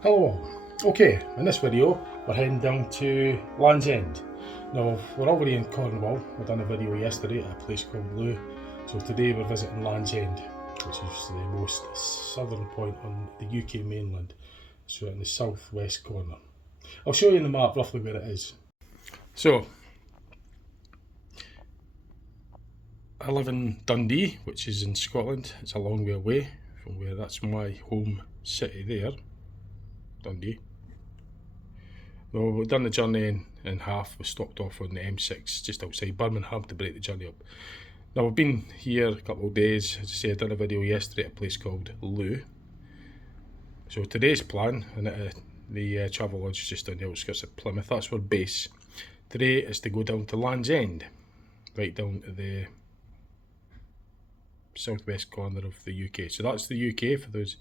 Hello. Okay, in this video we're heading down to Land's End. Now we're already in Cornwall. We done a video yesterday at a place called Loo. So today we're visiting Land's End, which is the most southern point on the UK mainland. So in the southwest corner. I'll show you in the map roughly where it is. So I live in Dundee, which is in Scotland. It's a long way away from where that's my home city there, Dundee. Well, we've done the journey in half. We stopped off on the M6 just outside Birmingham to break the journey up. Now we've been here a couple of days. As I say, I done a video yesterday at a place called Loo. So today's plan, and the travel lodge is just on the outskirts of Plymouth, that's our base. Today is to go down to Land's End, right down to the southwest corner of the UK. So that's the UK for those.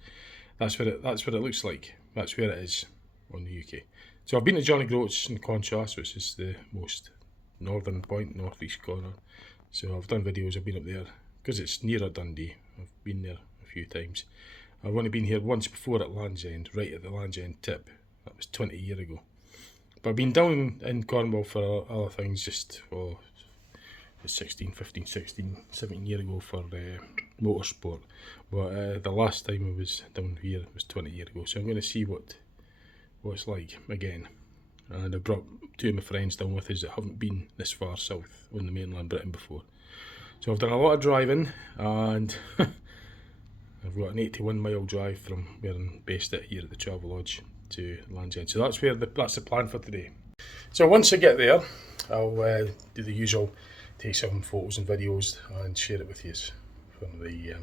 That's what it looks like. That's where it is on the UK. So I've been to Johnny Groats in Contrast, which is the most northern point, northeast corner. So I've done videos. I've been up there because it's nearer Dundee. I've been there a few times. I've only been here once before at Land's End, right at the Land's End tip. That was 20 years ago. But I've been down in Cornwall for other things, just 16, 15, 16, 17 years ago for motorsport. But the last time I was down here was 20 years ago. So I'm going to see what it's like again. And I brought two of my friends down with us that haven't been this far south on the mainland Britain before. So I've done a lot of driving, and I've got an 81-mile drive from where I'm based at here at the Travel Lodge to Land's End. So that's the plan for today. So once I get there, I'll do the usual, take some photos and videos and share it with you for the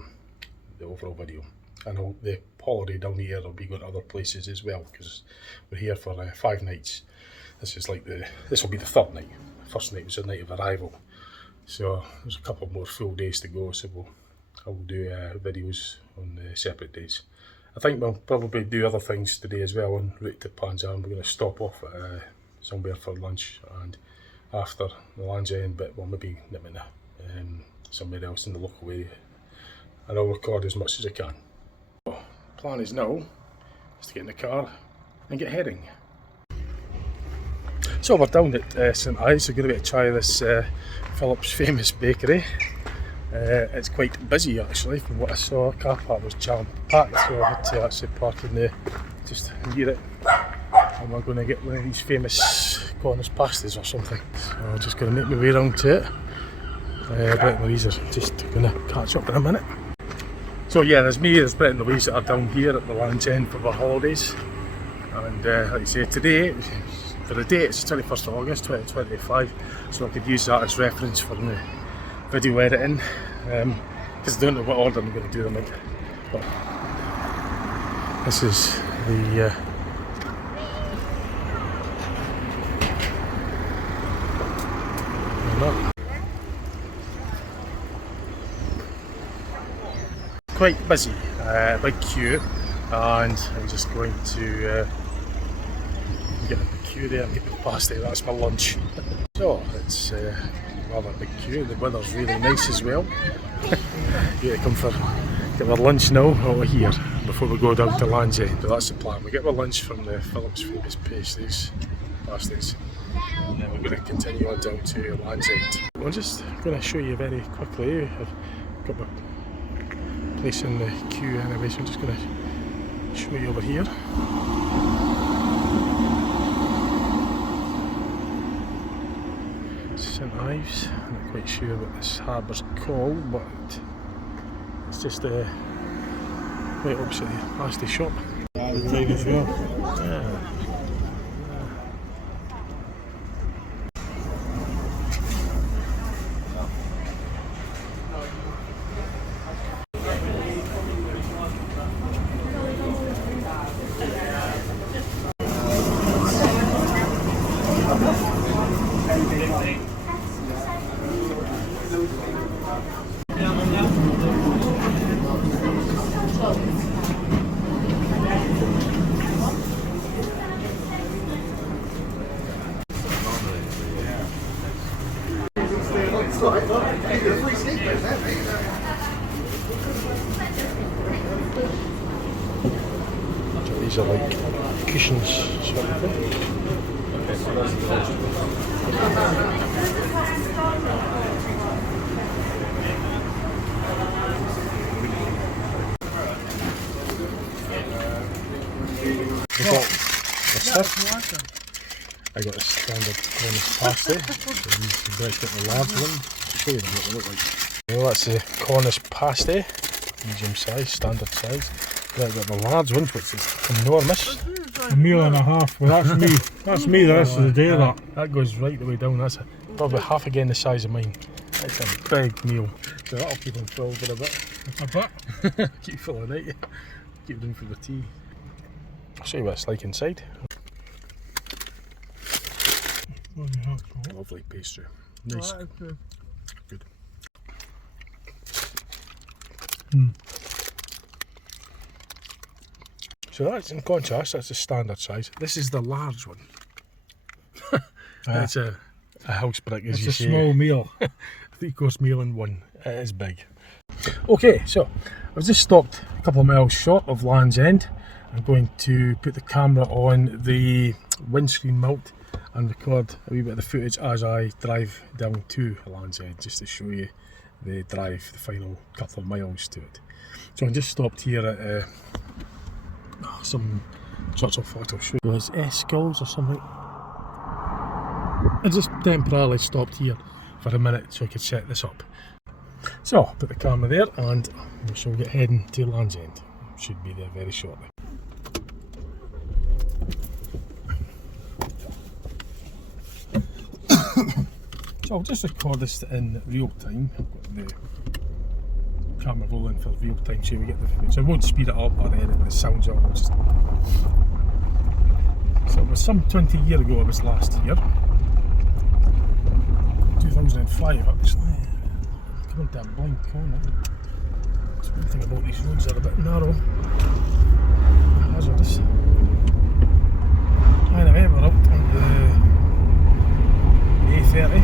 overall video. And the holiday down here will be going to other places as well, because we're here for 5 nights. This will be the third night. The first night was the night of arrival. So there's a couple more full days to go, so I'll do videos on separate days. I think we'll probably do other things today as well en route to Panzan. We're going to stop off at somewhere for lunch, and after the Land's End bit we'll maybe nip into somewhere else in the local area, and I'll record as much as I can. So, plan is now is to get in the car and get heading. So we're down at St Ives. We're going to try this Philip's famous bakery. It's quite busy actually. From what I saw, the car park was jam packed, so I had to actually park in just near it. And we're going to get one of these famous Cornish pasties or something. So I'm just going to make my way around to it. Brett and Louise are just going to catch up in a minute. So yeah, there's Brett and Louise that are down here at the Land's End for their holidays. And like I say, today, for the date, it's 21st of August 2025, so I could use that as reference for the video editing, because I don't know what order I'm going to do them in. But this is the quite busy, big queue, and I'm just going to get in the queue there and get my pasty. That's my lunch. So it's rather big queue. The weather's really nice as well. Yeah, come get our lunch now over here before we go down to Land's End. But that's the plan. We get our lunch from the Philip's famous pasties, and then we're going to continue on down to Land's End. I'm just going to show you very quickly. I've got my place in the queue anyway, so I'm just going to show you over here. St Ives. I'm not quite sure what this harbour's called, but it's just right opposite the pasty shop. Time as well. Yeah. These are like cushions sort of thing. Okay, so that's the first one. We got the stuff. I got a standard Cornish pasty. So you can get the large one. I'll show you what they look like. Well, that's the Cornish pasty, medium size, standard size. Then I've got the large one, which is enormous. A meal and a half. Well, that's me. That's me the rest of the day. That goes right the way down. That's probably half again the size of mine. It's a big meal. So that'll keep them filled for a bit. A bit? Keep filling out. Keep them for the tea. I'll show you what it's like inside. Lovely pastry. Nice. Good. So that's in contrast, that's the standard size. This is the large one. It's a house brick, as you say. It's a small meal. 3-course meal in one. It is big. Okay, so I've just stopped a couple of miles short of Land's End. I'm going to put the camera on the windscreen mount and record a wee bit of the footage as I drive down to Land's End, just to show you the drive, the final couple of miles to it. So I just stopped here at some sorts of photo shoot. It was Eskills or something. I just temporarily stopped here for a minute so I could set this up. So I'll put the camera there and we shall get heading to Land's End. Should be there very shortly. So I'll just record this in real time. I've got the camera rolling for real time so we get the footage. I won't speed it up or edit the sounds out. Just... So it was some 20 years ago, it was last year. 2005 actually. Coming down blind corner. That's one thing about these roads, they're a bit narrow. Hazardous. Anyway, we're out on the A30.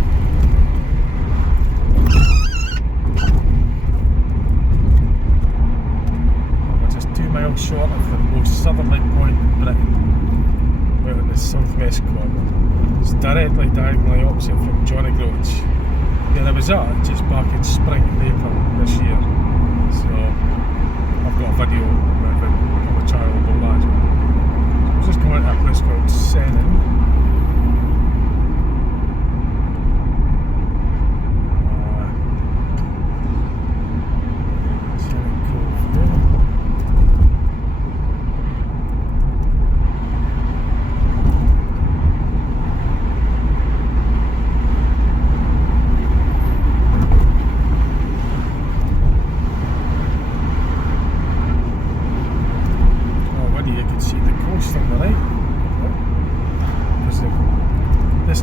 We're just 2 miles short of the most southerly point in Britain. We're in the southwest corner. It's directly diagonally opposite from Johnny Groats. Yeah, I was at just back in spring and April this year. So I've got a video of a child about that as well. So we're just going to a place called Senin.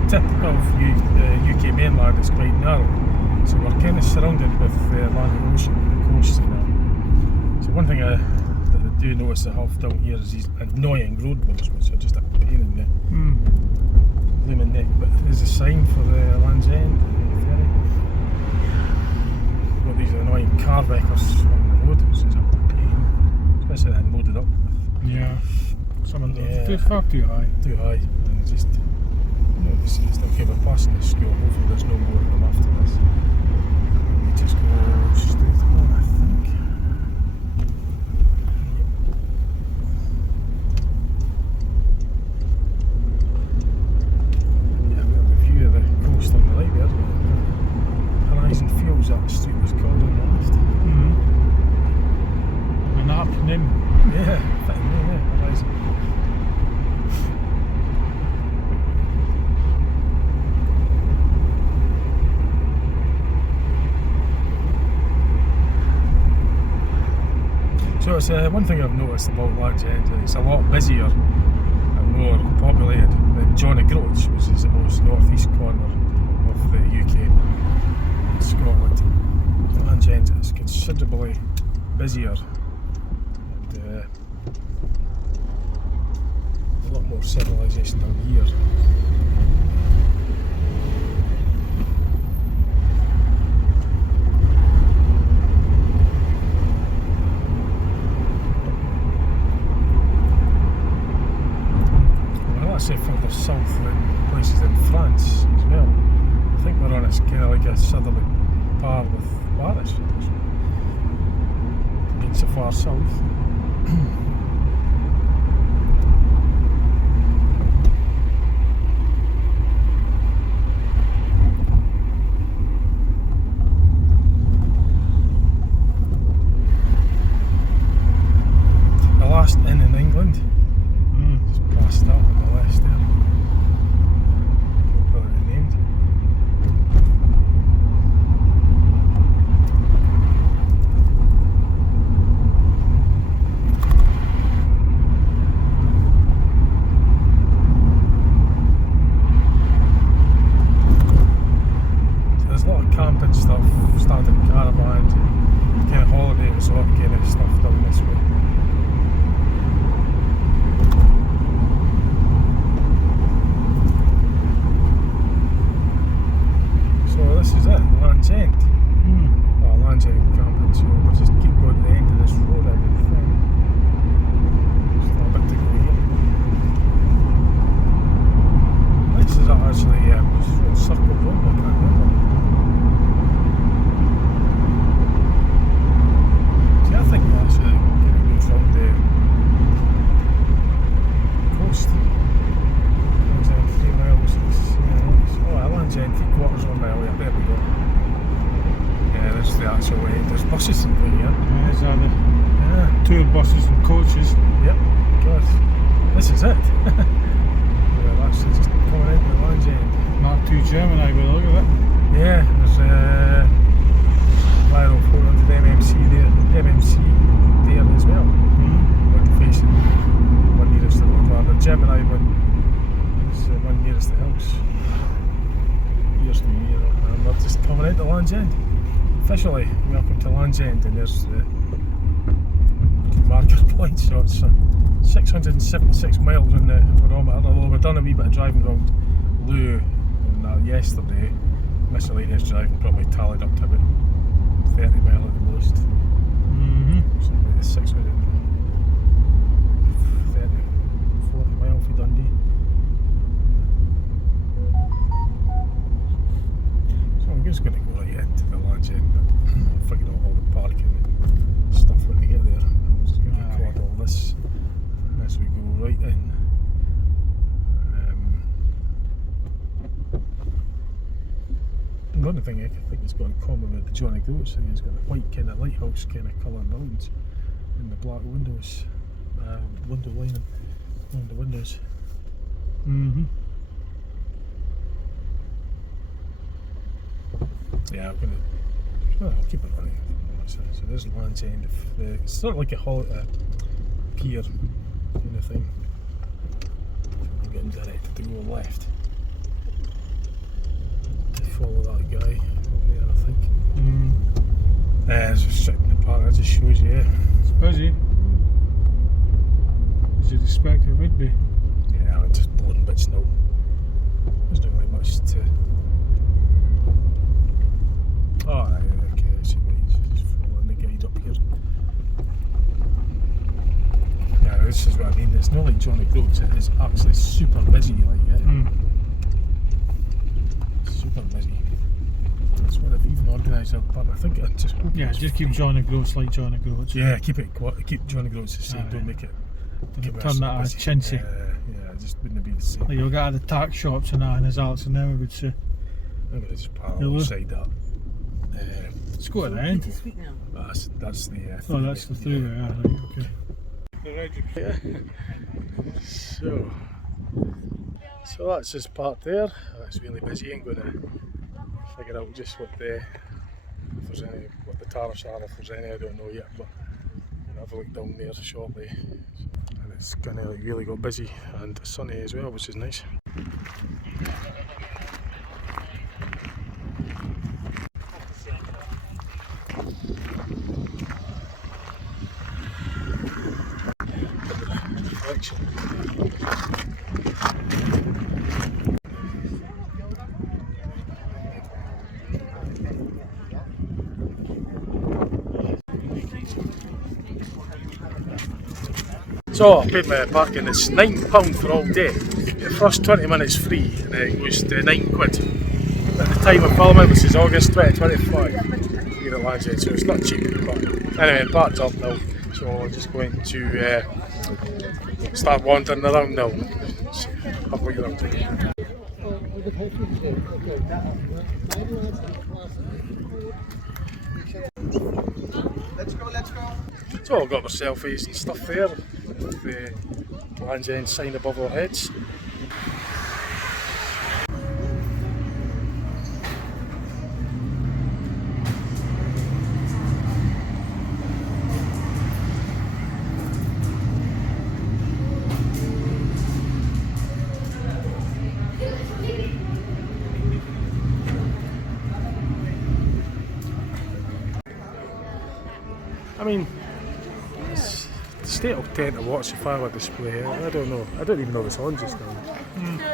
Tip of UK mainland is quite narrow, so we're kind of surrounded with land and ocean, the coast and that. So one thing that I do notice I have down here is these annoying roadworks, which are just a pain in the blooming neck. But there's a sign for the Land's End ferry. Got these annoying car wreckers on the road, which is a pain, especially when loaded up. Yeah, some of them far too high. Too high, and it's just. It's okay, we're passing the school. Hopefully there's no more of them after this. We just go straight on, I think. Yeah, we have a view of the coast on the right there. Horizon Fields, that street was called on the left. An app name. Yeah, Horizon. So it's one thing I've noticed about Land's End, it's a lot busier and more populated than Johnny Groats, which is the most northeast corner of the UK in Scotland. Land's End is considerably busier and a lot more civilisation down here. obviously further south than places in France as well. I think we're on its kind of like a southerly par with Paris. It's so far south. The last inn in England. Just past that on the west there. Probably named. There's a lot of camping stuff, standing caravan, kind of holiday resort kind of stuff down this way. So this is it, Land's End. Oh, Land's End camping, so we'll just keep going to the end of this road, I would think. Just a little bit to go here. This is actually sort of circle road, I can't remember. See, I think that's kind of goes round the coast. Land's End 3 miles. Oh, Land's End 3/4 of a mile. Yeah, there we go. Yeah, there's the actual way. There's buses in here. Yeah, is that the Yeah. tour buses and coaches? Yep. God, this is it. We're actually just coming into the Land's End. Mark II Gemini, by the look of it. Yeah, there's Viral 400 MMC there as well. One facing, one nearest the road, rather. Gemini one is the one nearest the house. Here's the year, and we're just coming into Land's End. Officially, welcome to Land's End, and there's the marker point. So it's 676 miles on the barometer, although we've done a wee bit of driving around Lou on that yesterday. Miscellaneous driving probably tallied up to about 30 mile at the most. So about 630, 40 mile for Dundee. So I'm just going to go right into the Land's End, but I'll figure out all the parking and stuff when we get there. I'm just going to record all this as we go right in. Another thing I think it's got in common with the Johnny Groats thing is got the white kind of lighthouse kind of colour buildings and the black windows, window lining on the windows. Yeah, I'm gonna. Well, I'll keep it running. So there's Land's End. It's sort of like a pier kind of thing. I'm getting directed to go left. Follow that guy over there, I think. It's just sitting in the park, that just shows you, yeah. It's busy. As you'd expect it would be. Yeah, I'm just blowing bits now. There's not really much to. Oh, right, okay, I see what he's just following the guide up here. Yeah, this is what I mean. It's not like Johnny Groats, it is actually super busy, like it. Super busy. That's what I've even organised up, but I think I just hope Just keep Johnny Groats like Johnny Groats. Yeah, keep Johnny Groats the same. Don't make it. Turn that as chintzy. Yeah, it just wouldn't be the same. Like you'll get out of the tack shops and that, and as Alex and Emma would say. I'm gonna just park alongside that. Let's go at the end. That's the. Oh, that's the throughway. Yeah, right, okay. So that's just parked there. It's really busy. I'm going to figure out just what the tariffs are, if there's any. I don't know yet, but I'll have a look down there shortly. And it's kind of really got busy and sunny as well, which is nice. So I paid my parking, it's £9 for all day. the first 20 minutes free, and then it goes to £9 at the time of filming, which is August 2025 here at Land's End, so it's not cheap. But anyway, I'm parked up now, so I'm just going to start wandering around now. Have a look around. Let's go. So I've got my selfies and stuff there with the Land's End sign above our heads. I mean, the state of 10 to watch the firework display, I don't know. I don't even know if it's on just now.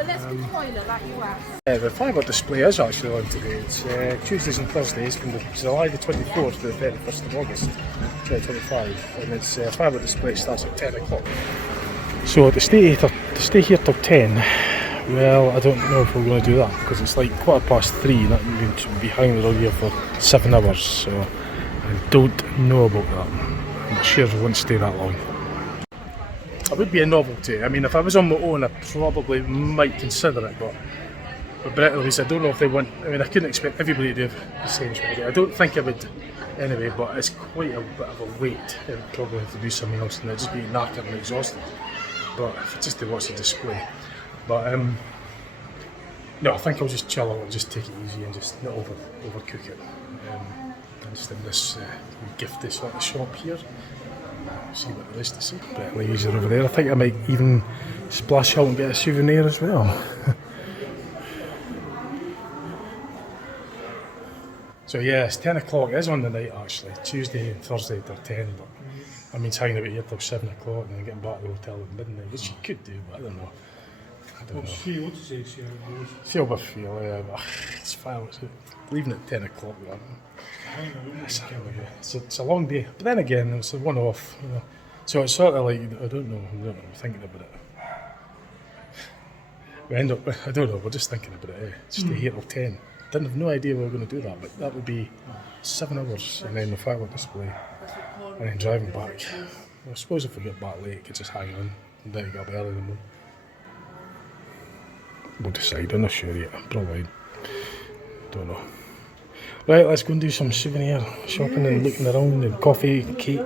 Let's go toilet like you asked. Yeah, the firework display is actually on today. It's Tuesdays and Thursdays from July the 24th to the 31st of August 2025, and it's firework display starts at 10 o'clock. So to stay here till 10, well, I don't know if we're going to do that because it's like 3:15, and that means we'll be hanging around here for 7 hours. So I don't know about that. I'm not sure I won't stay that long. It would be a novelty. I mean, if I was on my own, I probably might consider it, but with Brettley's, I don't know if they want. I mean, I couldn't expect everybody to do the same thing. I don't think I would anyway, but it's quite a bit of a wait. I'd probably have to do something else and I'd just be knackered and exhausted. But if it's just to watch the display. But no, I think I'll just chill out and just take it easy and just not overcook it. And just in this gifty sort of shop here. See what there is to see. Brettley's are over there. I think I might even splash out and get a souvenir as well. So yeah, it's 10 o'clock. It is on the night actually. Tuesday and Thursday till 10, but that means hanging about here till 7 o'clock and then getting back to the hotel at midnight, which you could do, but I don't know. Feel to say, Feel by feel, yeah, but it's fine. Leaving at 10 o'clock, man. It's a long day, but then again, it's a one-off, you know. So it's sort of like, I don't know, I'm thinking about it. We end up, I don't know, we're just thinking about it, stay here till 10. Didn't have no idea we were going to do that, but that would be 7 hours, and then the firework display, and then driving back. I suppose if we get back late, we could just hang on, and then get up early in the morning. We'll decide, I'm not sure yet, probably, don't know. Right, let's go and do some souvenir shopping and looking around and coffee and cake.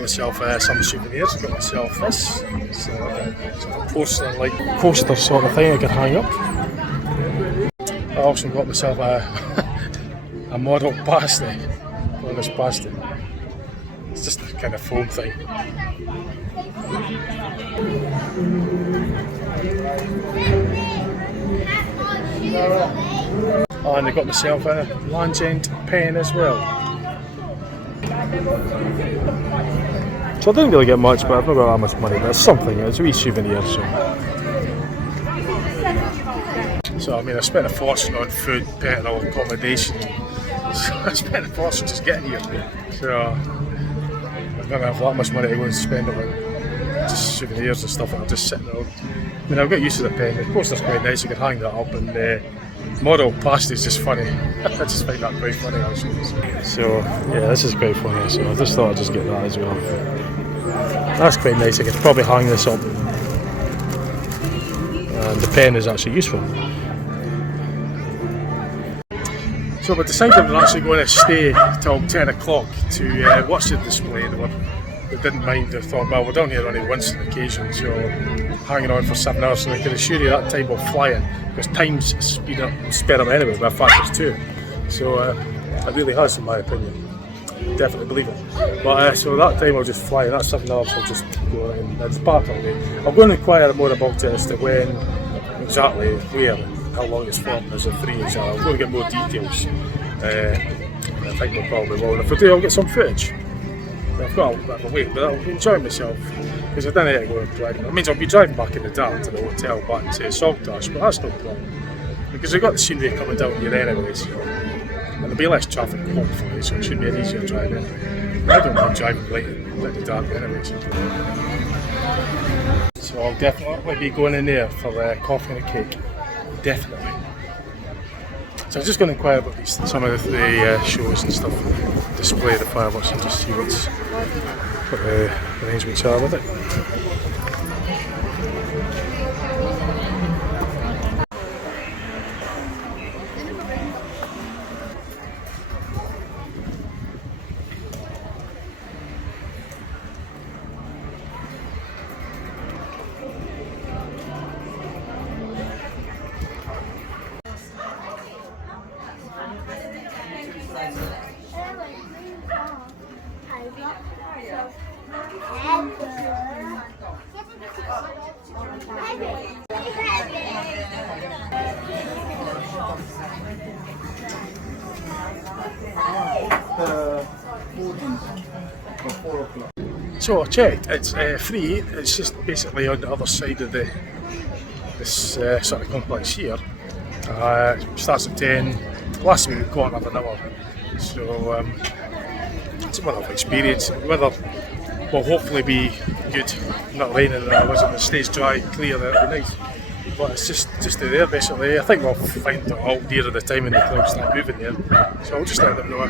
Myself some souvenirs. I got myself this. It's a porcelain-like coaster sort of thing I could hang up. I also got myself a model pasty. Honest pasty. It's just a kind of foam thing. Oh, and I got myself a Land's End pen as well. So I didn't really get much, but I've not got that much money, but it's something, it's a wee souvenir. So I mean, I spent a fortune on food, petrol, accommodation. So I spent a fortune just getting here. So I don't have that much money to go and spend on just souvenirs and stuff that are just sitting around. I mean, I've got used to the pen, the poster's quite nice, I could hang that up, and model pasty is just funny. I just find that quite funny actually. So yeah, this is quite funny, so I just thought I'd just get that as well. That's quite nice, I could probably hang this up. And the pen is actually useful. So we decided we're actually going to stay till 10 o'clock to watch the display. They didn't mind, they thought, well, we're down here only once on occasion, so hanging on for 7 hours, so I can assure you that time will fly in, because time's sped up anyway by a factor of 2. So it really has, in my opinion. Definitely believe it. But so that time will just fly in, that 7 hours will just go in, it's part of it. I'm going to inquire more about it as to when, exactly, where, and how long it's for, as a 3 exactly. I'm going to get more details. I think we probably will, and if we do, I'll get some footage. I've got a bit of a wait, but I'll enjoy myself because I don't need to go driving. It means I'll be driving back in the dark to the hotel back to Saltash, but that's no problem because I've got the scenery coming down here anyway, so, and there'll be less traffic hopefully, so it should be an easier drive anyway. I don't mind driving late in the dark anyway. So I'll definitely be going in there for coffee and a cake, definitely. So I'm just going to inquire about some of the shows and stuff, display the fireworks and just see what the arrangements are with it. So I checked, it's free, it's just basically on the other side of this sort of complex here. It starts at 10, lasts about a quarter of an hour. So it's a wonderful experience. The weather will hopefully be good, not raining and it stays dry, clear, that'll be nice. But it's just there basically. I think we'll find it all nearer the time when the clouds start moving there. So I'll just let them know.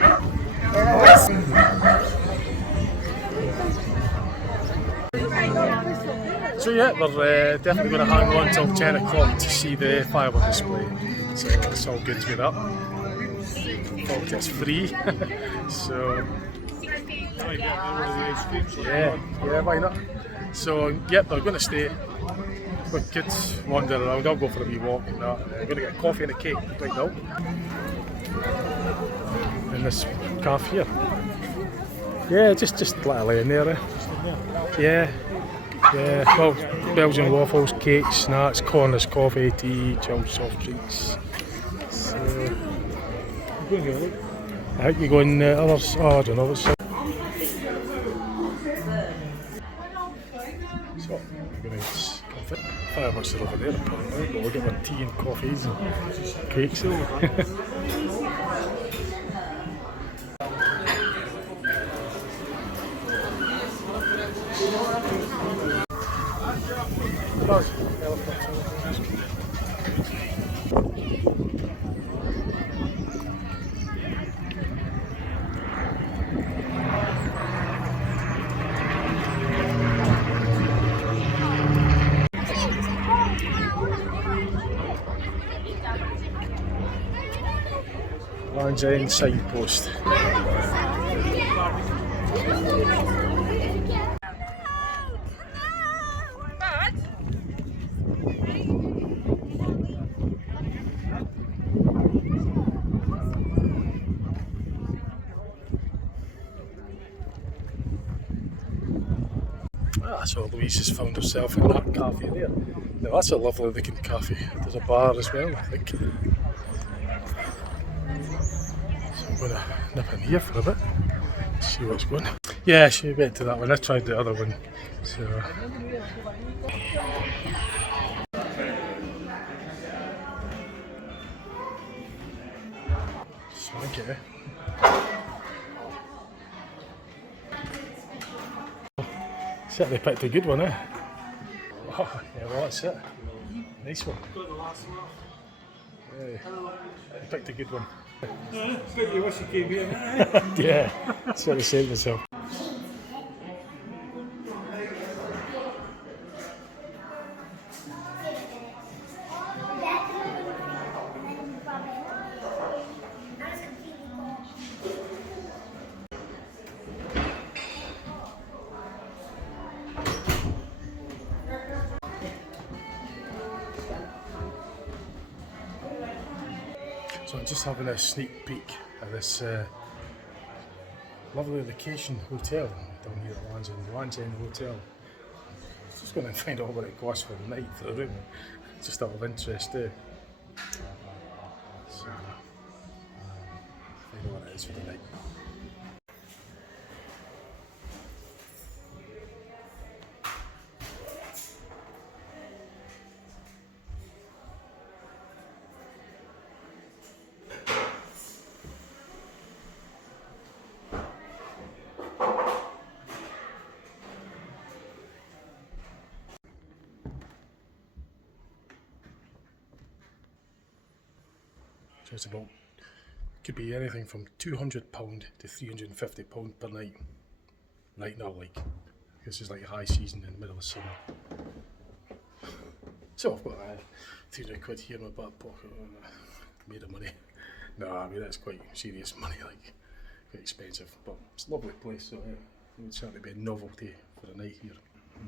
So yeah, we're definitely going to hang on till 10 o'clock to see the firework display. So it's all good with that. It's free, so yeah, why not? So yep, they're going to stay. With kids wandering around, I'll go for a wee walk and that. I'm going to get coffee and a cake right now. In this cafe here. Yeah, just literally in there. Yeah. Well, Belgian waffles, cakes, snacks, corners, coffee, tea, chilled soft drinks. So, I think you're going others. Oh, I don't know. What's so we're going to fireworks are over there apparently, but we'll get our tea and coffees and cakes. Land's signpost. So Louise has found herself in that cafe there. Now that's a lovely looking cafe. There's a bar as well, I think. So I'm going to nip in here for a bit, see what's going on. Yeah, she went to that one. I tried the other one. So okay. Certainly picked a good one, eh? Oh, yeah, well that's it. Nice one. Yeah, you picked a good one. Bet you wish you came here. Yeah, that's what I said to myself. So I'm just having a sneak peek at this lovely location hotel down here at Land's End Hotel. Just going to find out what it costs for the night for the room, just out of interest too. So, find out what it is for the night. So it's about, could be anything from £200 to £350 per night. Right now, like, this is like high season in the middle of summer. So I've got £300 here in my back pocket, made of money. No, I mean that's quite serious money, like quite expensive, but it's a lovely place, so it would certainly be a novelty for a night here.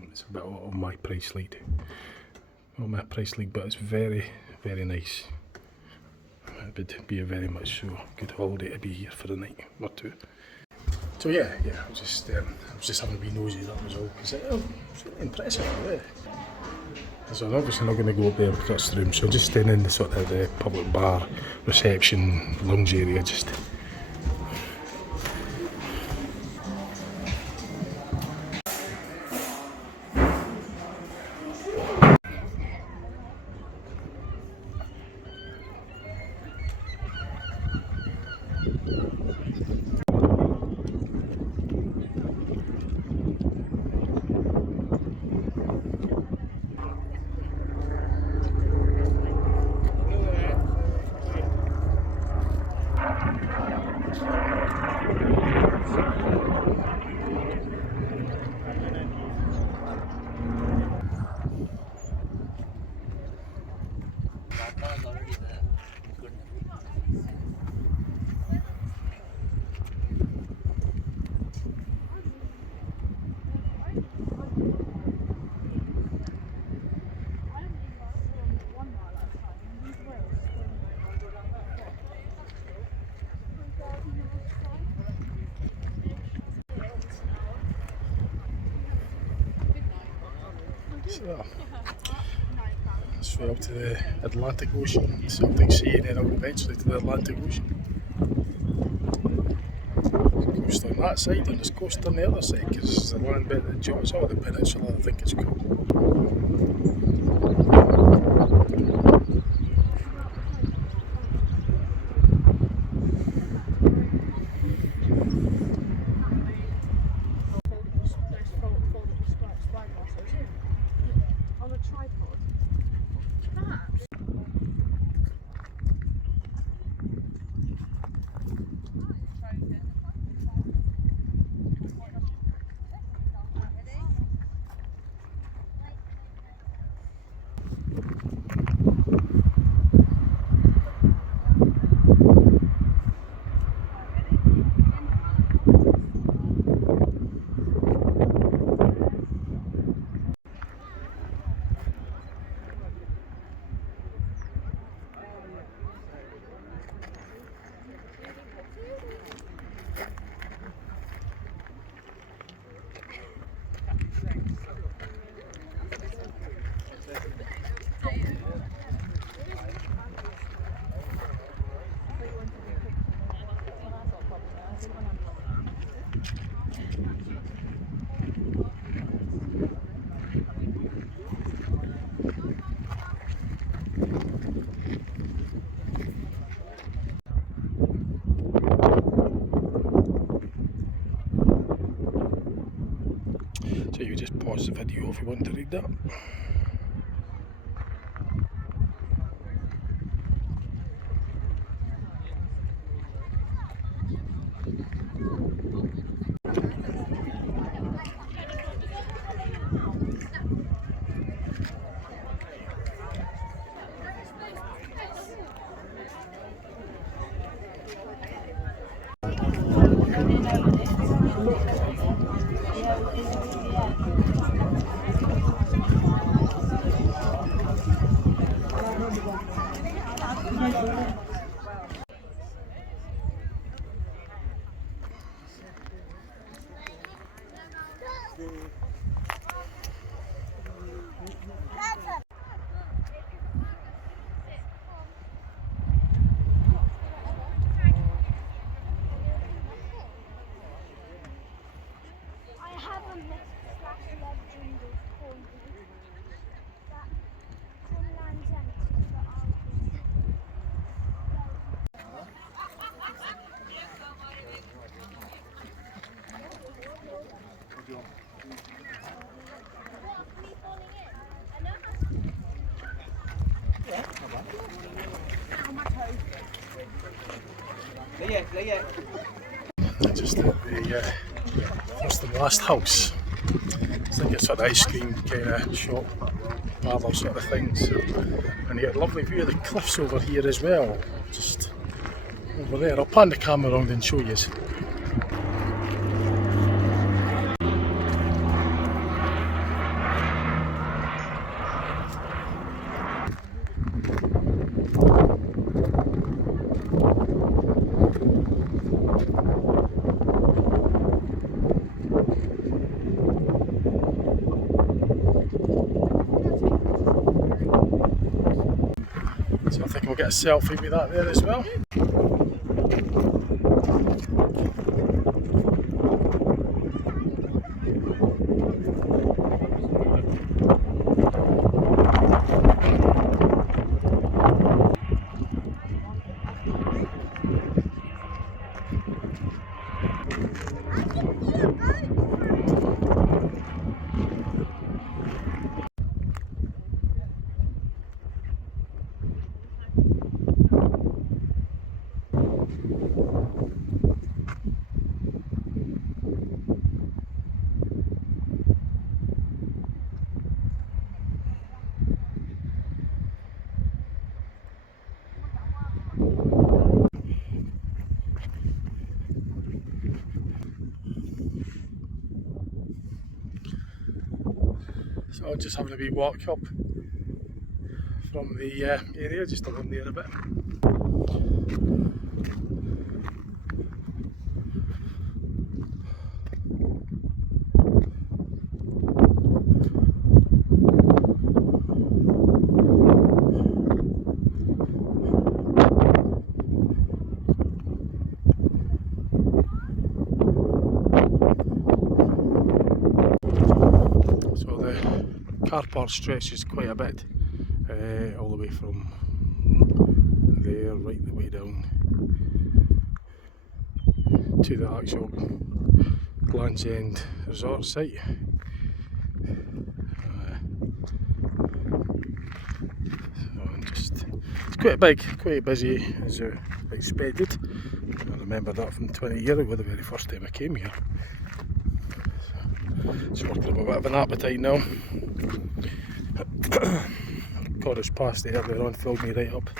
It's a bit on my price league, but it's very, very nice. It would be a very much so good holiday to be here for a night or two. So yeah, I was just having a wee nosy, that was all. It's really impressive, yeah. So I'm obviously not going to go up there across the room, so just staying in the sort of the public bar, reception, lounge area, just. So, straight up to the Atlantic Ocean, Celtic Sea, and then eventually to the Atlantic Ocean. There's coast on that side and there's coast on the other side, because there's the land bit that jots out of the peninsula. I think it's called. On a tripod. Perhaps. So you just pause the video if you want to read that. Just at the first and last house. It's like a sort of ice cream kind of shop, parlour sort of thing. So, and you get a lovely view of the cliffs over here as well. Just over there. I'll pan the camera around and show you. So I think we'll get a selfie with that there as well. So I'll just having a wee walk up from the area, just along there a bit. So the car park stretches quite a bit, all the way from there right the way down to the actual Land's End resort site. It's quite big, quite busy as expected. I remember that from 20 years ago, the very first time I came here. It's working up a bit of an appetite now. Cottage pasty earlier on filled me right up.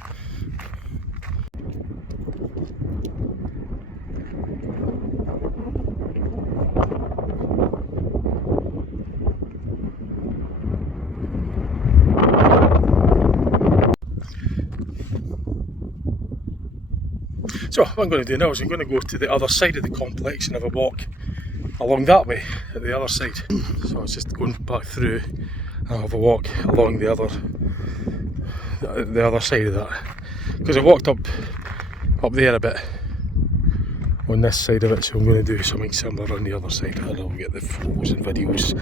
So what I'm going to do now is I'm going to go to the other side of the complex and have a walk along that way at the other side. So it's just going back through and I'll have a walk along the other side of that, because I walked up there a bit on this side of it, so I'm going to do something similar on the other side and I'll get the photos and videos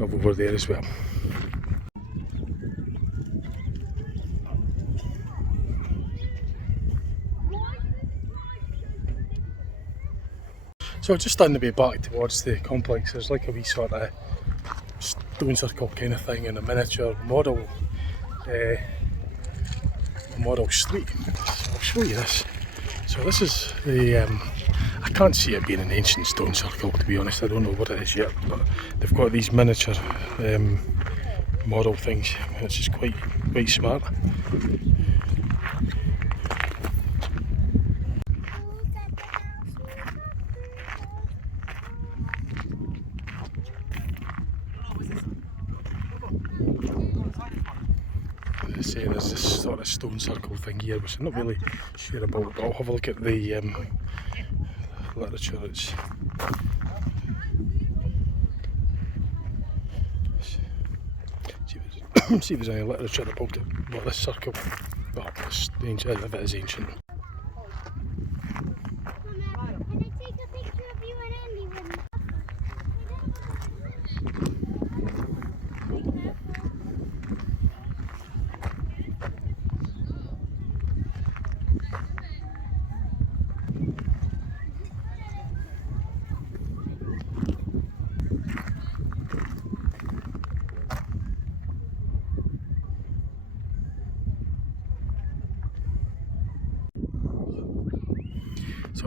of over there as well. So just on the way back towards the complex, there's like a wee sort of stone circle kind of thing and a miniature model street. So I'll show you this. So this is the, I can't see it being an ancient stone circle, to be honest. I don't know what it is yet, but they've got these miniature model things, which is quite smart. Say there's this sort of stone circle thing here, which I'm not really sure about, but I'll have a look at the literature. It's see if there's any literature about it, about this circle. Well, it's ancient, if it is ancient.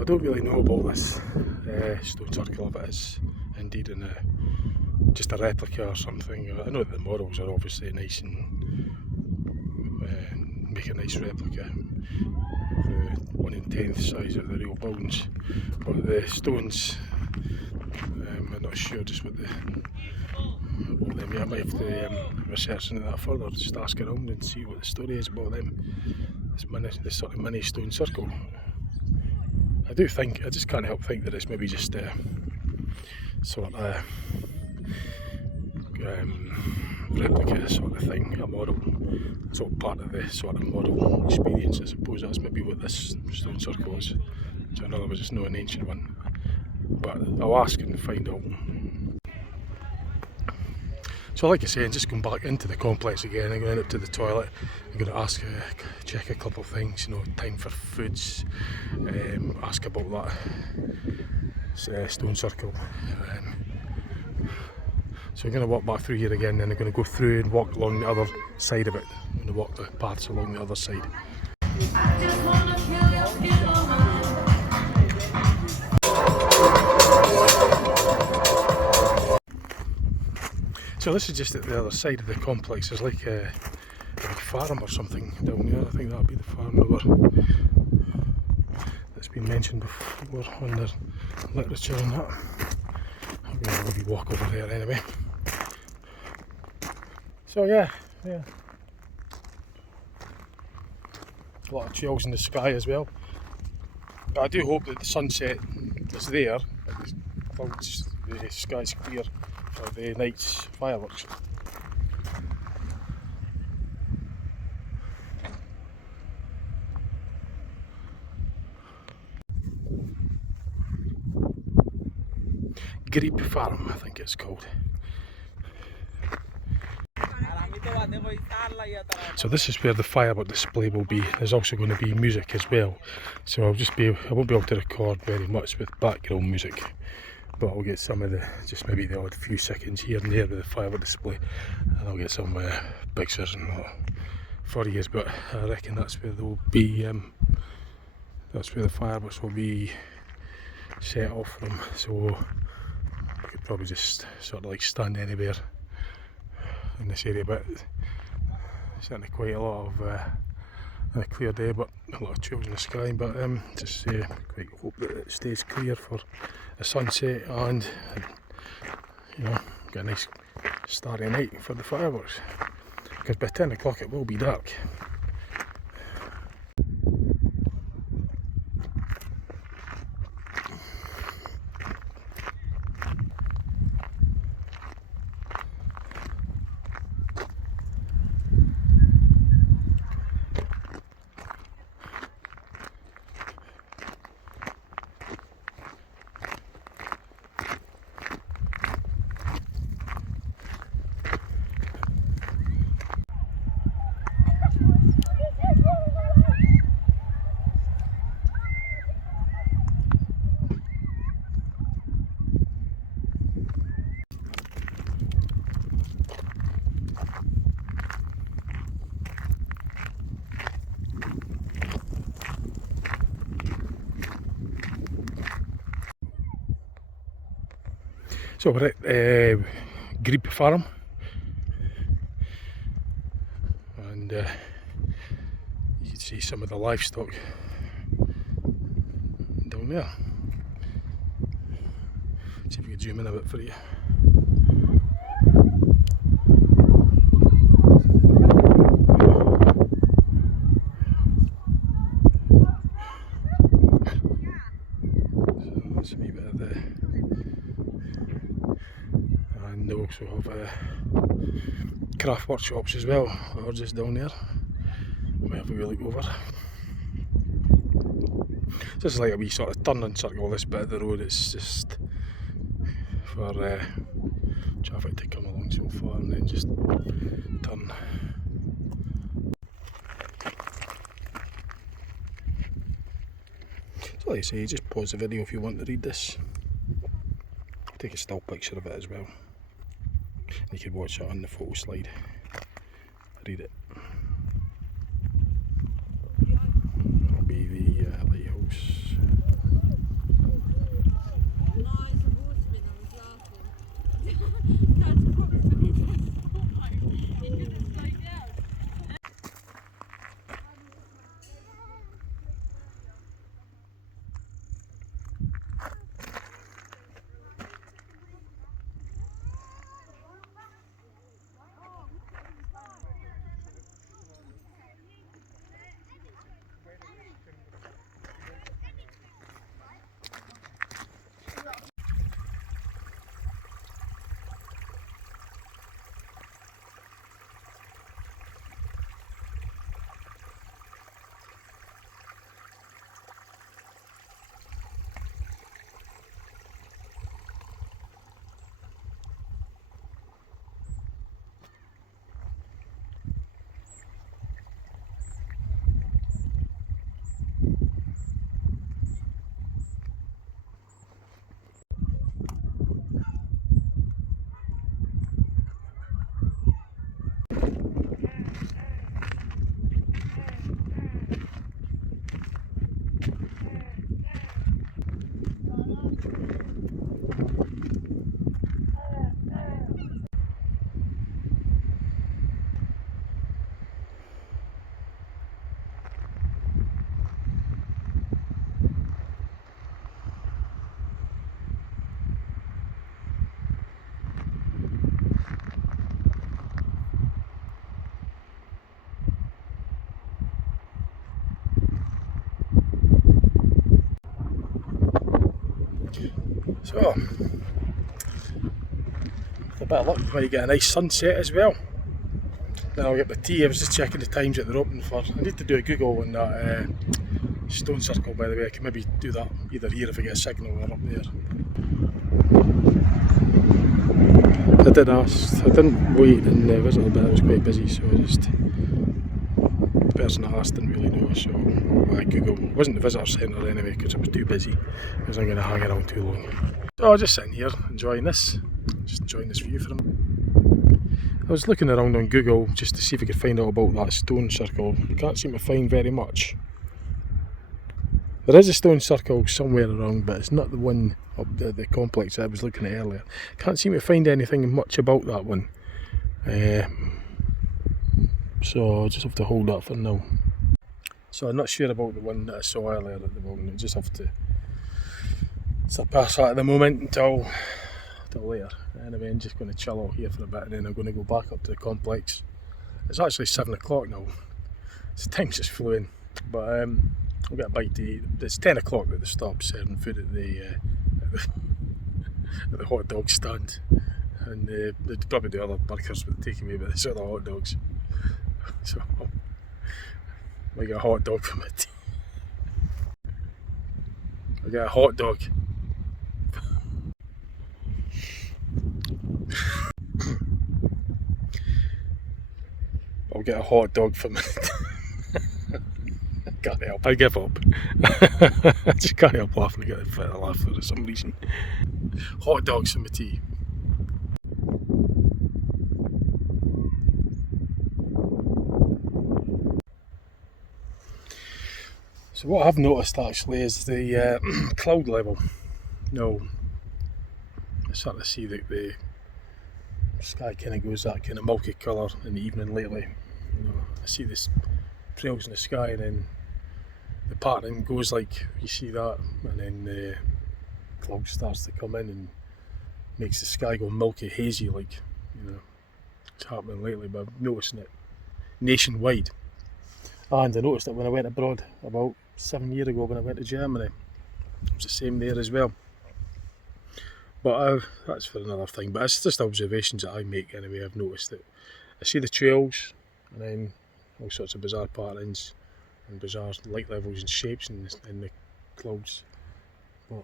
So I don't really know about this stone circle, if it is indeed just a replica or something. I know that the models are obviously nice and make a nice replica, the 1 in 10th size of the real buildings, but the stones, I'm not sure just what them yet. I might have to research into that further, just ask around and see what the story is about them. This sort of mini stone circle. I just can't help think that it's maybe just a sort of replica sort of thing, a model. It's all part of the sort of model experience. I suppose that's maybe what this stone circle is. So in other words, it's not an ancient one, but I'll ask and find out. So like I say, I'm just going back into the complex again. I'm going up to the toilet. I'm going to check a couple of things, you know, time for foods, ask about that stone circle. So I'm going to walk back through here again, then I'm going to go through and walk along the other side of it. I'm going to walk the paths along the other side. So this is just at the other side of the complex. There's like a farm or something down there. I think that'll be the farm that's been mentioned before on the literature and that. I'm going to maybe walk over there anyway. So yeah. A lot of chills in the sky as well. I do hope that the sunset is there, the clouds, the sky's clear for the night's fireworks. Grebe Farm, I think it's called. So this is where the firework display will be. There's also going to be music as well. So I won't be able to record very much with background music, but I'll get some of just maybe the odd few seconds here and there with the firework display, and I'll get some pictures and that for you. But I reckon that's where they'll be. That's where the fireworks will be set off from. So I could probably just sort of like stand anywhere in this area, but certainly quite a lot of a clear day, but a lot of chills in the sky. But just quite hope that it stays clear for a sunset and you know, get a nice starry night for the fireworks, because by 10 o'clock it will be dark. So we're at Grebe Farm, and you can see some of the livestock down there. See if we can zoom in a bit for you. So that's a wee bit of the. And they also have craft workshops as well, that are just down there. Might have a wee look over. Just like a wee sort of turning circle, this bit of the road. It's just for traffic to come along so far and then just turn. So like I say, just pause the video if you want to read this. Take a still picture of it as well. You could watch it on the photo slide. Read it. That'll be the lighthouse. So, with a bit of luck, you might get a nice sunset as well. Then I'll get my tea. I was just checking the times that they're open for. I need to do a Google on that stone circle, by the way. I can maybe do that either here if I get a signal or up there. I did ask, I didn't wait in the visitor bit, it was quite busy, so the person I asked didn't really know, so I Googled. It wasn't the visitor centre anyway because it was too busy. I wasn't going to hang around too long. So I was just sitting here enjoying this, just enjoying this view for a minute. I was looking around on Google just to see if I could find out about that stone circle. I can't seem to find very much. There is a stone circle somewhere around, but it's not the one up the complex that I was looking at earlier. Can't seem to find anything much about that one. So I'll just have to hold that for now. So I'm not sure about the one that I saw earlier at the moment. I just have to surpass that at the moment until later. Anyway, I'm just going to chill out here for a bit and then I'm going to go back up to the complex. It's actually 7 o'clock now. The time's just flew in. But I'll get a bite to eat. It's 10 o'clock that they stop serving food at the hot dog stand. And they'd probably do other burgers with the takeaway, but they sell the hot dogs. So I get a hot dog from it. I get a hot dog. I'll get a hot dog from it. Can't help. I give up. I just can't help laughing. I get a fit of laughter for some reason. Hot dogs from my tea. So what I've noticed actually is the cloud level. No, I start to see that the sky kind of goes that kind of milky colour in the evening lately. You know, I see this trails in the sky and then the pattern goes like you see that, and then the cloud starts to come in and makes the sky go milky hazy, like, you know, it's happening lately, but I'm noticing it nationwide. And I noticed it when I went abroad about 7 years ago when I went to Germany. It was the same there as well. But that's for another thing. But it's just observations that I make anyway. I've noticed that I see the trails and then all sorts of bizarre patterns and bizarre light levels and shapes in the clouds. But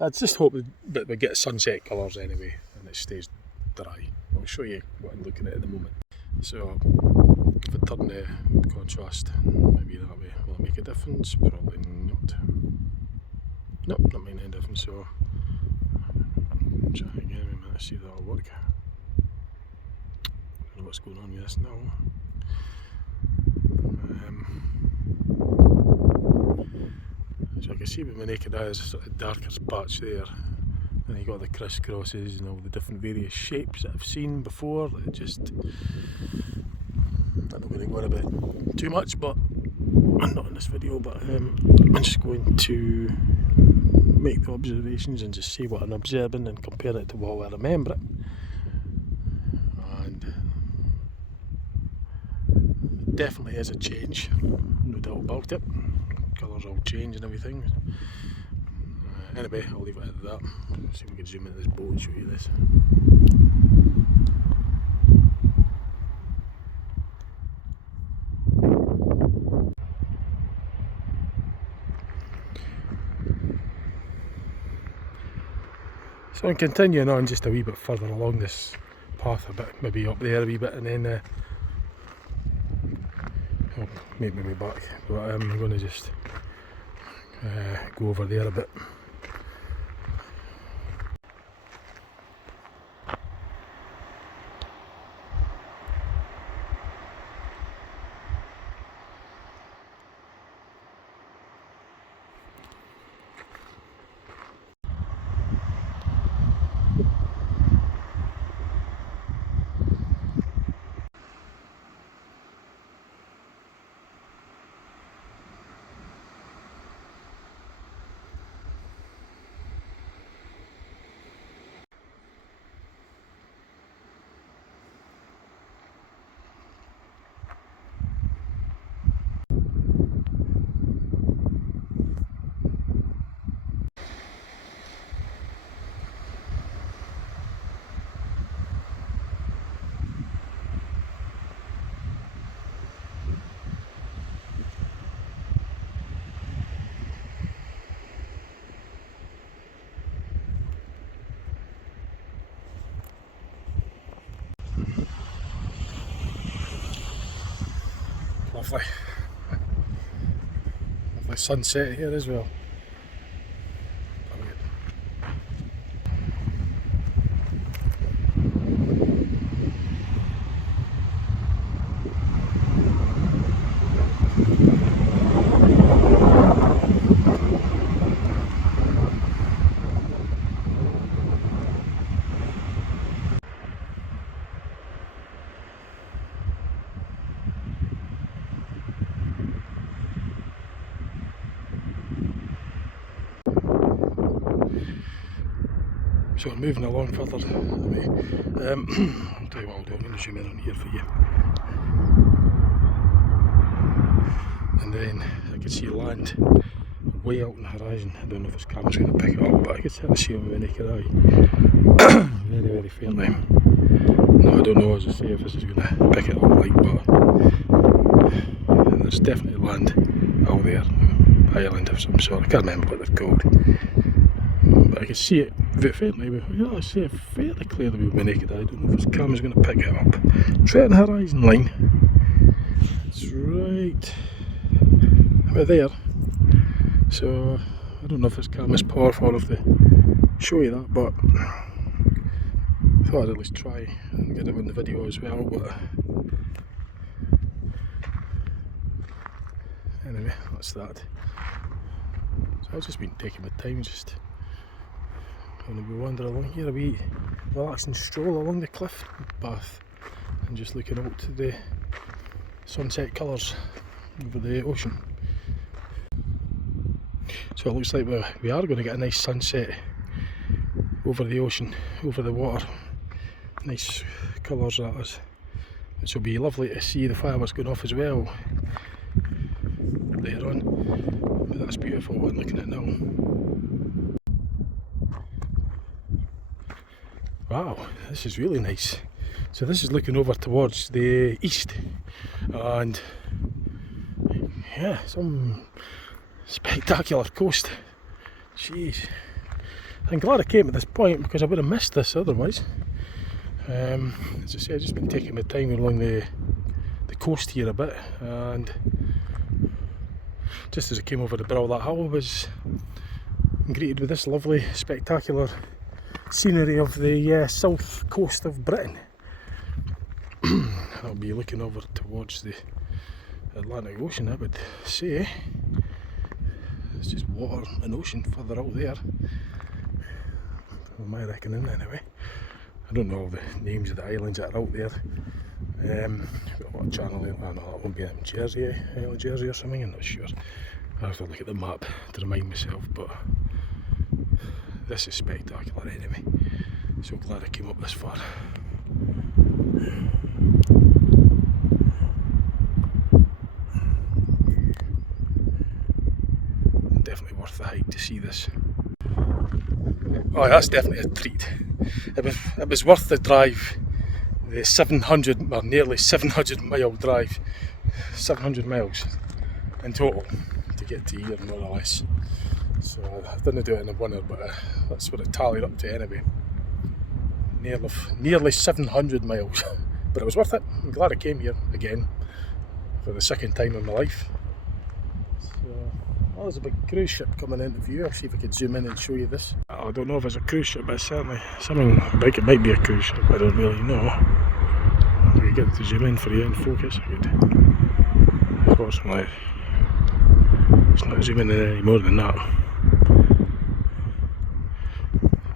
I just hope that we get sunset colours anyway and it stays dry. I'll show you what I'm looking at the moment. So if I turn the contrast maybe that way, will it make a difference? Probably not. Nope, not making any difference. So try again a minute, see if that'll work. I don't know what's going on with this now. So I can see with my naked eye there's a sort of darker patch there. And you got the crisscrosses and all the different various shapes that I've seen before. That just, I'm not going to go on a bit too much, but I'm not in this video. But I'm just going to make the observations and just see what I'm observing and compare it to what I remember it. And it definitely is a change, no doubt about it. Colours all change and everything. Anyway, I'll leave it at that. See if we can zoom into this boat and show you this. So I'm continuing on just a wee bit further along this path a bit, maybe up there a wee bit, and then I'll make my way back. But I'm going to just go over there a bit. Lovely. Lovely sunset here as well. Brilliant. So we're moving along further away. I'll tell you what I'll do, I'm going to zoom in on here for you. And then I can see land way out on the horizon. I don't know if this camera's going to pick it up, but I can certainly see it with my naked eye. Very, very faintly. Now I don't know, as I say, if this is going to pick it up like, but there's definitely land out there. Island of some sort, I can't remember what they're called. But I can see it faintly, I see it fairly clearly with my naked eye. I don't know if this camera's going to pick it up. Trent horizon line. It's right about there. So I don't know if this camera's powerful enough to show you that, but I thought I'd at least try and get it on the video as well. But anyway, that's that. So I've just been taking my time, just going to be wandering along here, a wee relaxing stroll along the cliff path and just looking out to the sunset colours over the ocean. So it looks like we are going to get a nice sunset over the ocean, over the water. Nice colours that is. Which will be lovely to see the fireworks going off as well later on. But that's beautiful what I'm looking at now. Wow, this is really nice. So this is looking over towards the east, and yeah, some spectacular coast. Jeez, I'm glad I came at this point because I would have missed this otherwise. As I say, I've just been taking my time along the coast here a bit, and just as I came over the brow of that hill, I was greeted with this lovely, spectacular scenery of the south coast of Britain. I'll be looking over towards the Atlantic Ocean, I would say. It's just water and ocean further out there, from my reckoning anyway. I don't know all the names of the islands that are out there. What channel? I don't know, that won't be in Jersey, Isle of Jersey or something, I'm not sure. I'll have to look at the map to remind myself, but this is spectacular anyway. So glad I came up this far. Definitely worth the hike to see this. Oh, that's definitely a treat. It was worth the drive, the 700 or nearly 700 mile drive, 700 miles in total to get to here more or less. So I didn't do it in the winter, but that's what it tallied up to anyway. Nearly 700 miles, but it was worth it. I'm glad I came here again for the second time in my life. So, oh, there's a big cruise ship coming into view. I'll see if I can zoom in and show you this. I don't know if it's a cruise ship, but it's certainly something big. It might be a cruise ship, I don't really know. I can get it to zoom in for you and focus. I could. Unfortunately, it's not zooming in any more than that.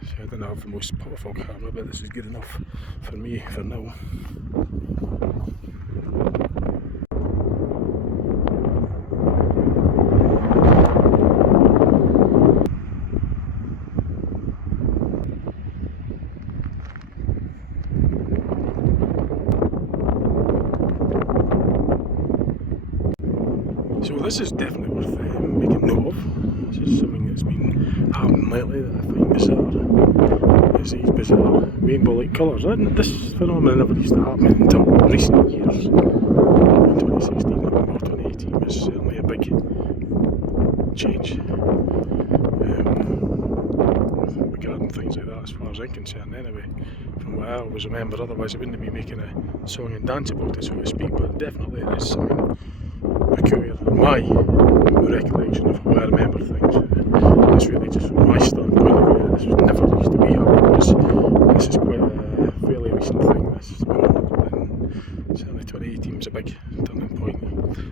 So I don't have the most powerful camera, but this is good enough for me for now. So this is definitely worth making note of. This is something that's been happening lately that I find bizarre. It's these bizarre rainbow-like colours. This phenomenon never used to happen until recent years. 2016 or 2018 was certainly a big change regarding things like that, as far as I'm concerned anyway. From what I always remember, otherwise I wouldn't be making a song and dance about it, so to speak, but definitely it is something peculiar in my recollection of how I remember things. It's really just from my standpoint of view. This was never used to be how it was. This is quite a fairly recent thing. This is, and certainly 2018 was a big turning point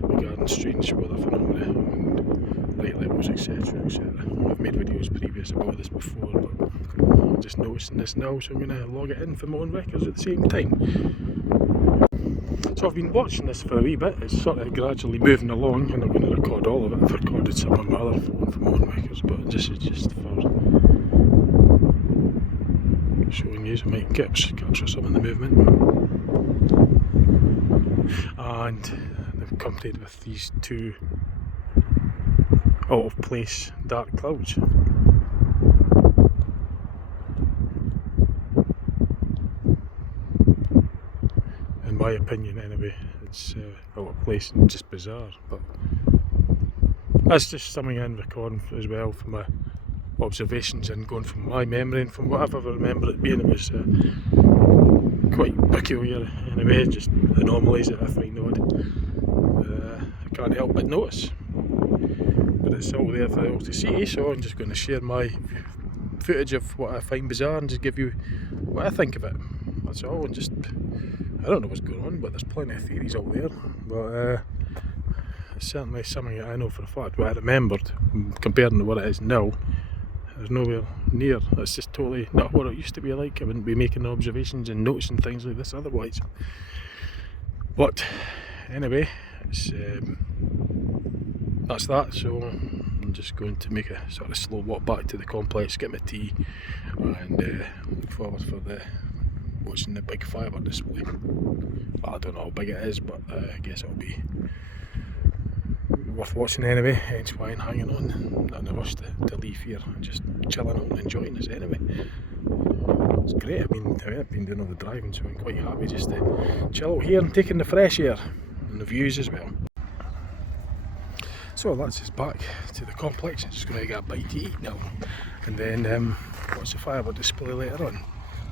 regarding strange weather phenomena and light levels, etc. etc. I've made videos previous about this before, but I'm just noticing this now, so I'm going to log it in for my own records at the same time. So I've been watching this for a wee bit. It's sort of gradually moving along. I'm not going to record all of it. I've recorded some on my other phone for my own records, but this is just for showing you. So I might capture some of the movement. And they've accompanied with these two out of place dark clouds. In my opinion anyway, it's out of place and just bizarre, but that's just something I'm recording as well from my observations and going from my memory and from what I've ever remember it being. It was quite peculiar anyway, just anomalies that I find odd. I can't help but notice, but it's all there for all to see, so I'm just going to share my footage of what I find bizarre and just give you what I think of it. That's all, and just, I don't know what's going on, but there's plenty of theories out there, but it's certainly something that I know for a fact. What I remembered, comparing to what it is now, there's nowhere near. It's just totally not what it used to be like. I wouldn't be making observations and noticing things like this otherwise. But anyway, it's, that's that. So I'm just going to make a sort of slow walk back to the complex, get my tea, and look forward for watching the big firework display. Well, I don't know how big it is, but I guess it'll be worth watching anyway, hence why I'm hanging on. Not in a rush to leave here, I'm just chilling out and enjoying this anyway. It's great. I've been doing all the driving, so I'm quite happy just to chill out here and taking the fresh air and the views as well. So that's us back to the complex. I'm just going to get a bite to eat now, and then watch the firework display later on.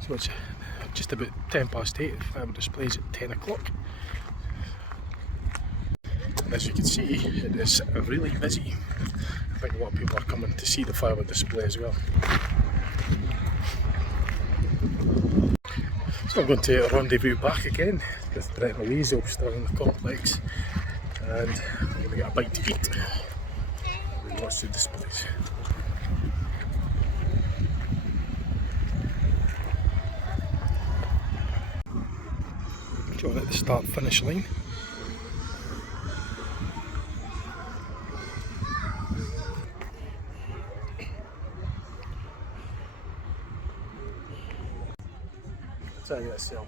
So it's just about 8:10. The firework displays at 10 o'clock. As you can see, it is really busy. I think a lot of people are coming to see the firework display as well. So I'm going to rendezvous back again with Brett and Louise. They'll be still in the complex, and I'm going to get a bite to eat and watch the displays. So I'm at the start-finish line. Tell you itself.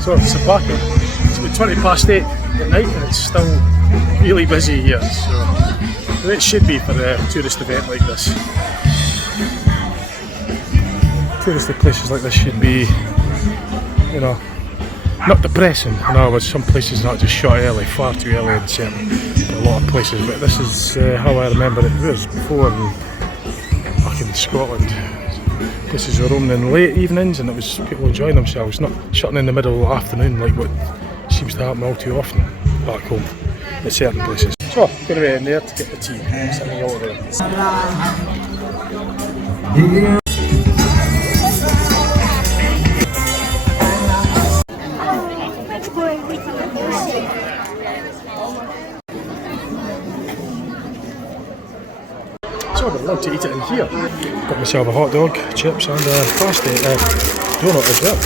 So it's a back. It's about 8:20 at night and it's still really busy here. So it should be for a tourist event like this. Touristy places like this should be, you know, not depressing. In other words, some places not just shut early, far too early in a lot of places, but this is how I remember it was before back in Scotland. Places were open in late evenings and it was people enjoying themselves, not shutting in the middle of the afternoon like what seems to happen all too often back home at certain places. So, I'm going to be in there to get the tea, something over there. So I want to eat it in here. Got myself a hot dog, chips and a pasty, donut as well.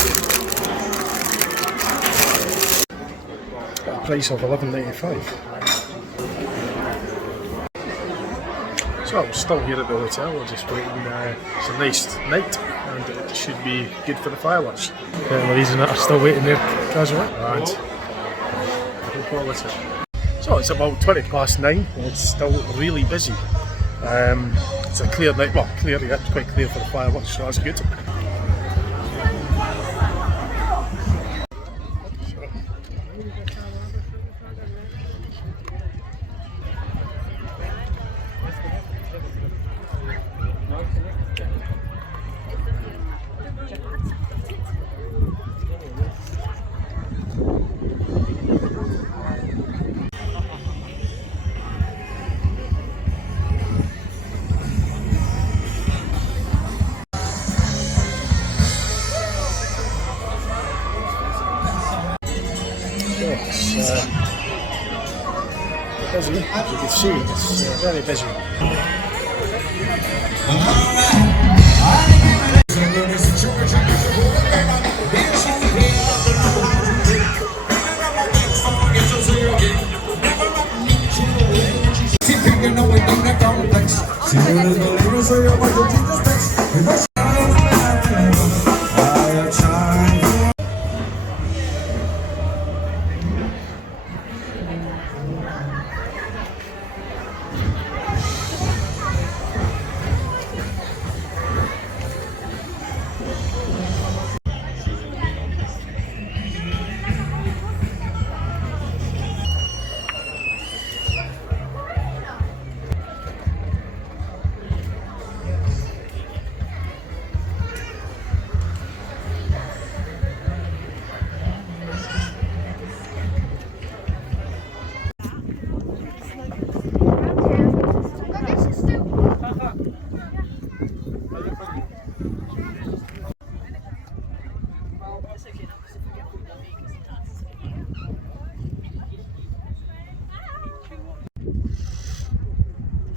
Got a price of $11.95. So I'm still here at the hotel, we're just waiting. It's a nice night and it should be good for the fireworks. Louise and I are still waiting there casually. And so it's about 9:20 and it's still really busy. It's a clear night, well clear, yeah, it's quite clear for the fireworks, so that's good. It's busy, as you can see, it's very busy.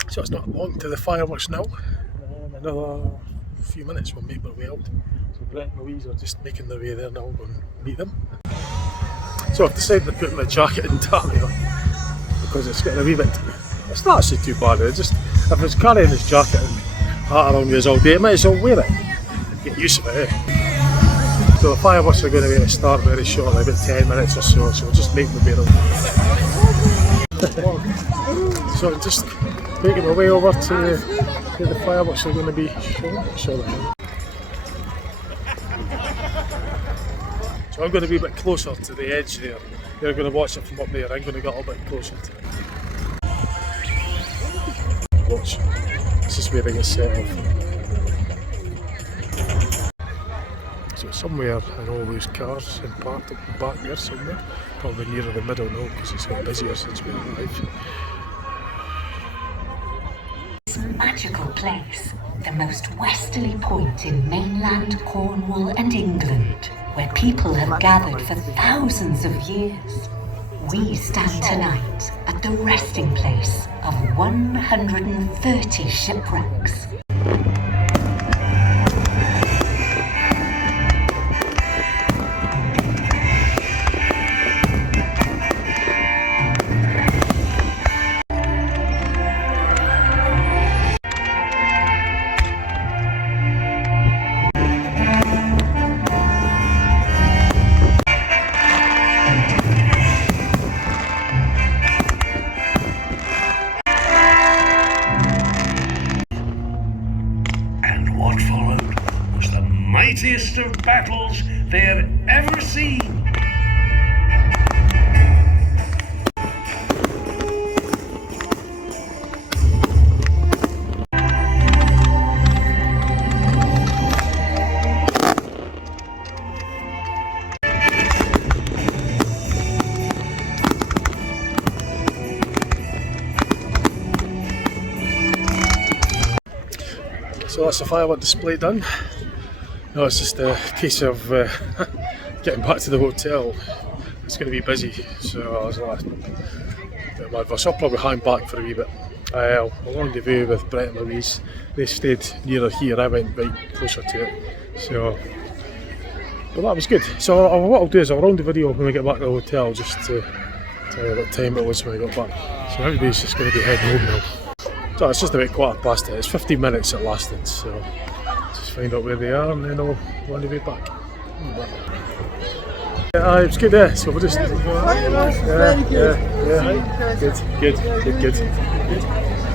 So it's not long to the fireworks now. Another few minutes we'll make our way out. So Brett and Louise are just making their way there now. We'll meet them. So I've decided to put my jacket in Tally because it's getting a wee bit. It's not actually too bad. It's just if I was carrying this jacket and hat around me all day, I might as well wear it. Get used to it. So the fireworks are going to be at the start very shortly, about 10 minutes or so. So we'll just make my way around. So just making my way over to where the fireworks are going to be shown. So I'm going to be a bit closer to the edge there. They're going to watch it from up there. I'm going to get a little bit closer to it. Watch. This is where they get set off. So somewhere in all those cars and parked up the back there somewhere. Probably nearer the middle now because it's got busier since we arrived. Magical place, the most westerly point in mainland Cornwall and England, where people have gathered for thousands of years. We stand tonight at the resting place of 130 shipwrecks. Mightiest of battles they had ever seen. So that's the firework display done. No, it's just a case of getting back to the hotel. It's going to be busy, so I was like, so I'll probably hang back for a wee bit. A rendezvous with Brett and Louise. They stayed nearer here, I went right closer to it. So, but that was good. So what I'll do is I'll round the video when we get back to the hotel just to tell you what time it was when I got back. So everybody's just going to be heading home now. So it's just about 8:15. It's 15 minutes it lasted, so just find out where they are and then I'll rendezvous back. It was good, so we'll just... Good.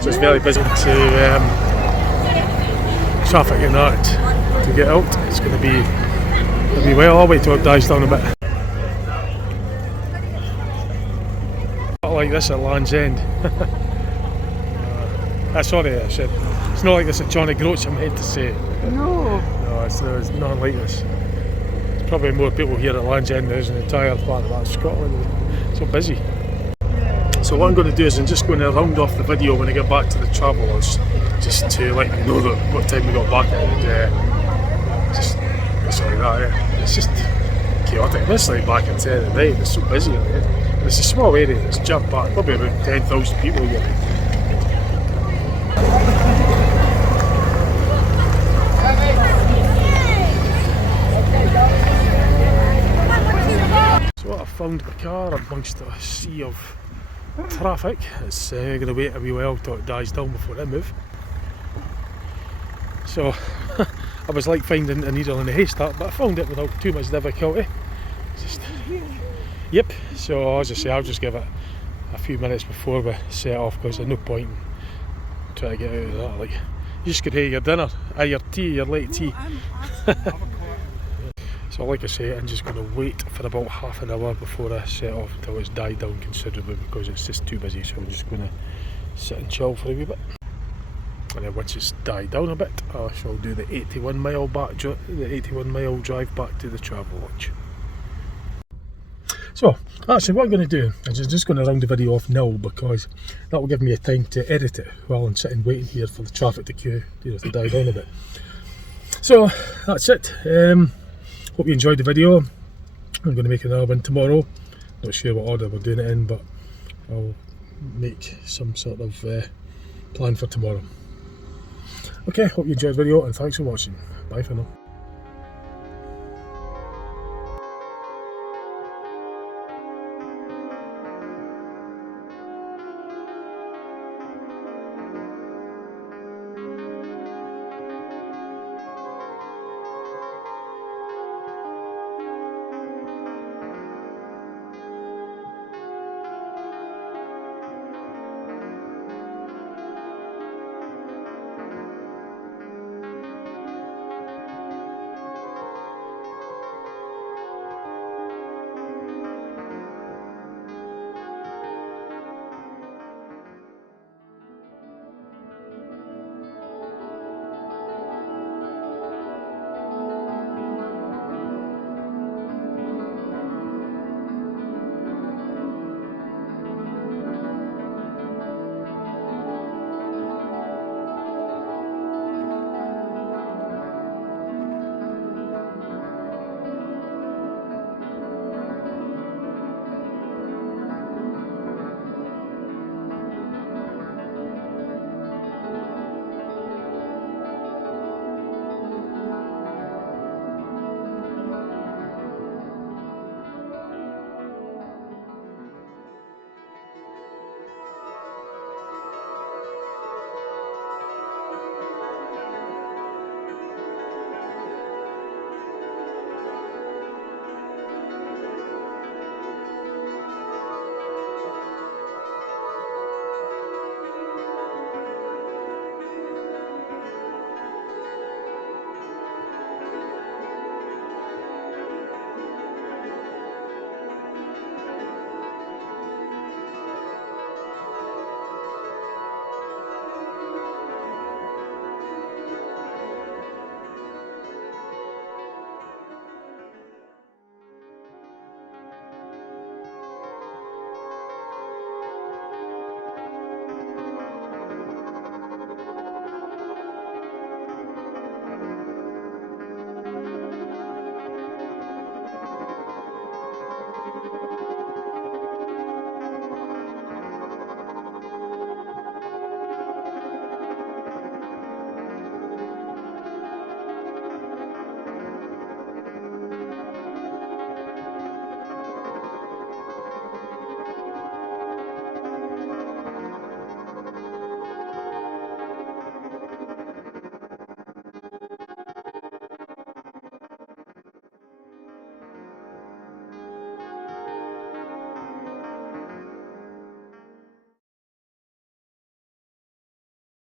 So it's very busy to traffic and that to get out. It's going to be... It'll be well, I'll wait till it dies down a bit. Not like this at Land's End. Sorry, I said it's not like this at Johnny Groats, I meant to say. No. No, it's nothing like this. There's probably more people here at Land's End than there's in the entire part of that Scotland. It's so busy. So what I'm going to do is I'm just going to round off the video when I get back to the Travellers, just to let you know that what time we got back and just like that. It's just chaotic. This like back in 10 at night, it's so busy. Like, it's a small area, it's jump packed, probably about 10,000 people here. So I found my car amongst a sea of traffic. It's going to wait a wee while till it dies down before I move. So I was like finding a needle in a haystack, but I found it without too much difficulty. Just, yep, so as I say, I'll just give it a few minutes before we set off, because there's no point in trying to get out of that. Like, you just could have your dinner, your tea, your late tea. So like I say, I'm just going to wait for about half an hour before I set off until it's died down considerably, because it's just too busy. So I'm just going to sit and chill for a wee bit. And then once it's died down a bit, I shall do the 81 mile drive back to the travel lodge. So actually what I'm going to do is I'm just going to round the video off now, because that will give me a time to edit it while I'm sitting waiting here for the traffic to queue, to die down a bit. So that's it. Hope you enjoyed the video. I'm going to make another one tomorrow. Not sure what order we're doing it in, but I'll make some sort of plan for tomorrow. Okay, hope you enjoyed the video, and thanks for watching. Bye for now.